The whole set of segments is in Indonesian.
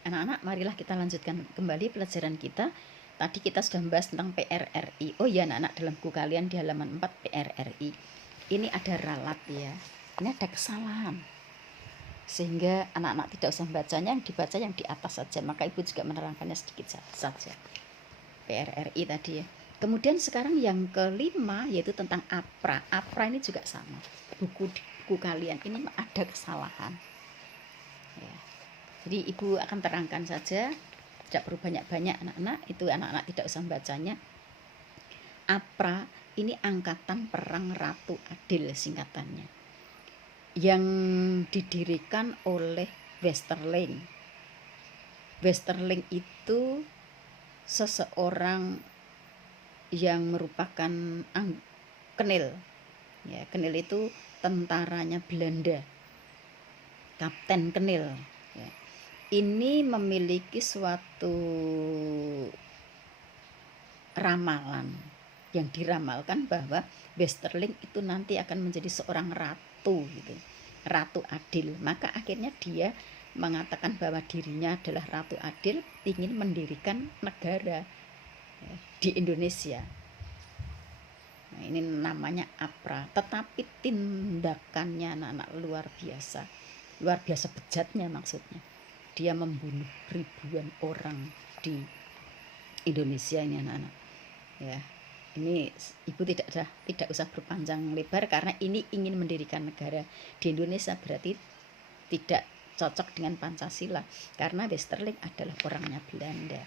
Anak-anak, marilah kita lanjutkan kembali pelajaran kita. Tadi kita sudah membahas tentang PRRI. Oh ya anak-anak, dalam buku kalian di halaman 4 PRRI. Ini ada ralat ya. Ini ada kesalahan. Sehingga anak-anak tidak usah membacanya, yang dibaca yang di atas saja. Maka ibu juga menerangkannya sedikit saja. PRRI tadi ya. Kemudian sekarang yang kelima yaitu tentang APRA. APRA ini juga sama. Buku kalian ini ada kesalahan. Ya. Jadi ibu akan terangkan saja, tidak perlu banyak-banyak anak-anak, itu anak-anak tidak usah membacanya. APRA ini Angkatan Perang Ratu Adil singkatannya, yang didirikan oleh Westerling. Westerling itu seseorang yang merupakan Kenil. Ya, Kenil itu tentaranya Belanda, Kapten Kenil. Ya. Ini memiliki suatu ramalan yang diramalkan bahwa Westerling itu nanti akan menjadi seorang ratu gitu, ratu adil. Maka akhirnya dia mengatakan bahwa dirinya adalah ratu adil, ingin mendirikan negara ya, di Indonesia. Nah, ini namanya APRA, tetapi tindakannya anak-anak luar biasa bejatnya maksudnya. Dia membunuh ribuan orang di Indonesia ini anak-anak. Ya, ini ibu tidak usah berpanjang lebar karena ini ingin mendirikan negara di Indonesia, berarti tidak cocok dengan Pancasila karena Westerling adalah orangnya Belanda.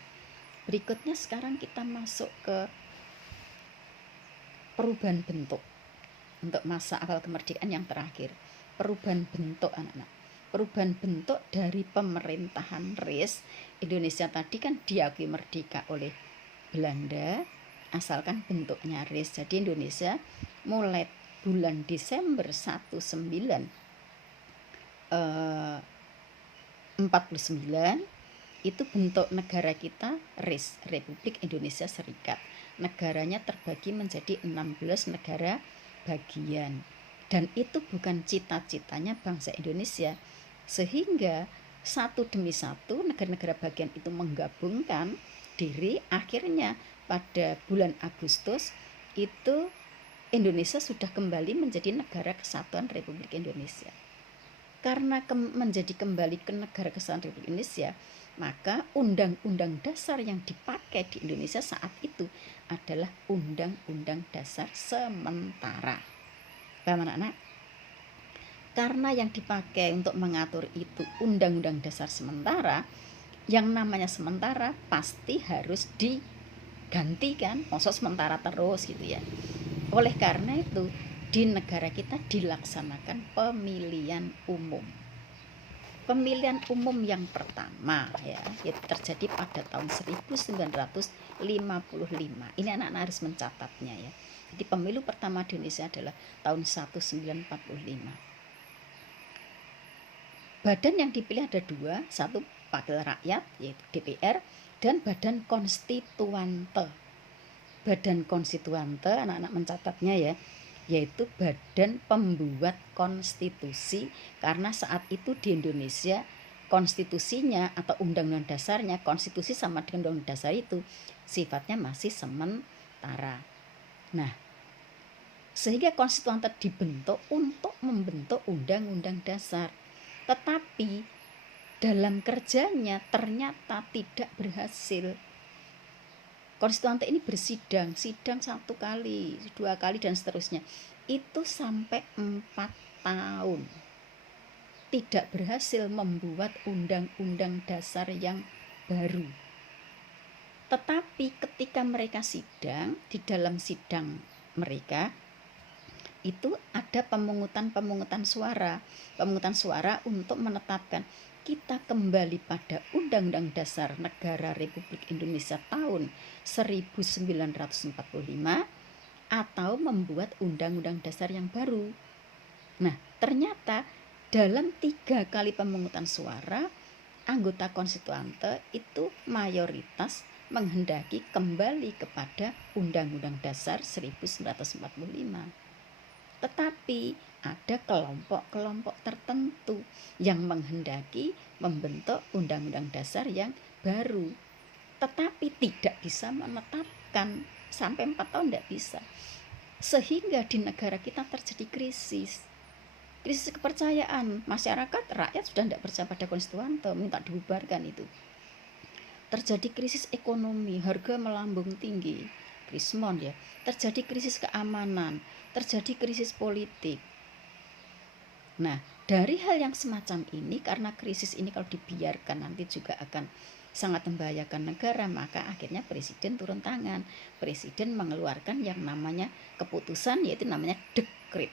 Berikutnya sekarang kita masuk ke perubahan bentuk untuk masa awal kemerdekaan yang terakhir. Perubahan bentuk anak-anak. Perubahan bentuk dari pemerintahan RIS Indonesia tadi kan diakui merdeka oleh Belanda, asalkan bentuknya RIS. Jadi Indonesia mulai bulan Desember 1949 itu bentuk negara kita RIS, Republik Indonesia Serikat. Negaranya terbagi menjadi 16 negara bagian. Dan itu bukan cita-citanya bangsa Indonesia. Sehingga satu demi satu negara-negara bagian itu menggabungkan diri. Akhirnya pada bulan Agustus itu Indonesia sudah kembali menjadi negara kesatuan Republik Indonesia. Karena menjadi kembali ke negara kesatuan Republik Indonesia, maka undang-undang dasar yang dipakai di Indonesia saat itu adalah Undang-Undang Dasar Sementara. Paham anak-anak? Karena yang dipakai untuk mengatur itu Undang-Undang Dasar Sementara, yang namanya sementara pasti harus digantikan, maksud sementara terus gitu ya. Oleh karena itu di negara kita dilaksanakan pemilihan umum. Pemilihan umum yang pertama ya, itu terjadi pada tahun 1955. Ini anak-anak harus mencatatnya ya. Jadi pemilu pertama di Indonesia adalah tahun 1945. Badan yang dipilih ada dua, satu wakil rakyat yaitu DPR dan badan konstituante. Badan konstituante anak-anak mencatatnya ya, yaitu badan pembuat konstitusi, karena saat itu di Indonesia konstitusinya atau undang-undang dasarnya, konstitusi sama dengan undang-undang dasar itu sifatnya masih sementara. Nah, sehingga konstituante dibentuk untuk membentuk undang-undang dasar. Tetapi dalam kerjanya ternyata tidak berhasil. Konstituante ini sidang 1 kali, 2 kali dan seterusnya. Itu sampai 4 tahun. Tidak berhasil membuat undang-undang dasar yang baru. Tetapi ketika mereka sidang, di dalam sidang mereka itu ada pemungutan suara untuk menetapkan kita kembali pada Undang-Undang Dasar Negara Republik Indonesia tahun 1945 atau membuat Undang-Undang Dasar yang baru. Nah, ternyata dalam 3 kali pemungutan suara, anggota konstituante itu mayoritas menghendaki kembali kepada Undang-Undang Dasar 1945. Tetapi ada kelompok-kelompok tertentu yang menghendaki membentuk undang-undang dasar yang baru. Tetapi tidak bisa menetapkan sampai 4 tahun, tidak bisa. Sehingga di negara kita terjadi krisis kepercayaan masyarakat, rakyat sudah tidak percaya pada konstituante, minta dibubarkan itu. Terjadi krisis ekonomi, harga melambung tinggi, krismon ya. Terjadi krisis keamanan, terjadi krisis politik. Nah, dari hal yang semacam ini, karena krisis ini kalau dibiarkan nanti juga akan sangat membahayakan negara, maka akhirnya presiden turun tangan. Presiden mengeluarkan yang namanya keputusan, yaitu namanya dekret.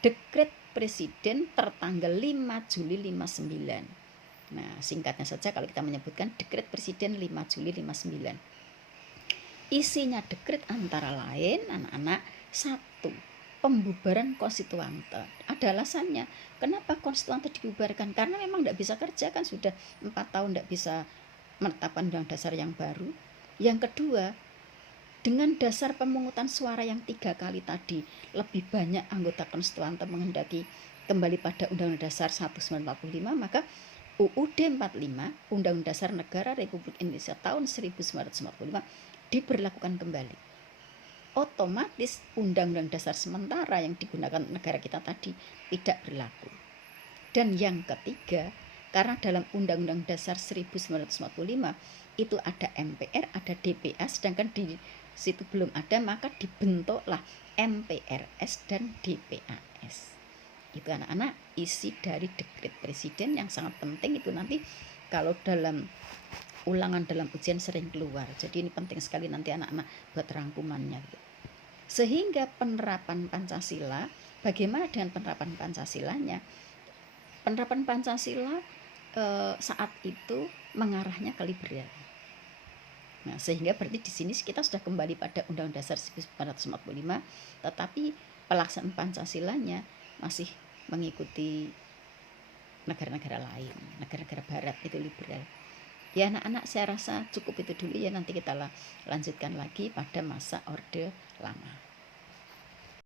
Dekret presiden tertanggal 5 Juli 59. Nah, singkatnya saja kalau kita menyebutkan dekret presiden 5 Juli 59. Isinya dekret antara lain, anak-anak, 1. Pembubaran konstituante. Ada alasannya. Kenapa konstituante dibubarkan? Karena memang tidak bisa kerja, kan sudah 4 tahun tidak bisa menetapkan undang dasar yang baru. Yang kedua, dengan dasar pemungutan suara yang 3 kali tadi, lebih banyak anggota konstituante menghendaki kembali pada Undang-Undang Dasar 1945, maka UUD 45, Undang-Undang Dasar Negara Republik Indonesia tahun 1945 diberlakukan kembali. Otomatis Undang-Undang Dasar sementara yang digunakan negara kita tadi tidak berlaku. Dan yang ketiga, karena dalam Undang-Undang Dasar 1945 itu ada MPR, ada DPA, sedangkan di situ belum ada, maka dibentuklah MPRS dan DPAS. Itu anak-anak isi dari dekret presiden yang sangat penting. Itu nanti kalau dalam ulangan dalam ujian sering keluar, jadi ini penting sekali nanti anak-anak buat rangkumannya. Sehingga penerapan Pancasila, bagaimana dengan penerapan Pancasilanya? Penerapan Pancasila saat itu mengarahnya ke liberal. Nah, sehingga berarti di sini kita sudah kembali pada Undang-Undang Dasar 1945, tetapi pelaksanaan Pancasilanya masih mengikuti negara-negara lain, negara-negara barat itu liberal. Ya anak-anak, saya rasa cukup itu dulu ya, nanti kita lanjutkan lagi pada masa Orde Lama.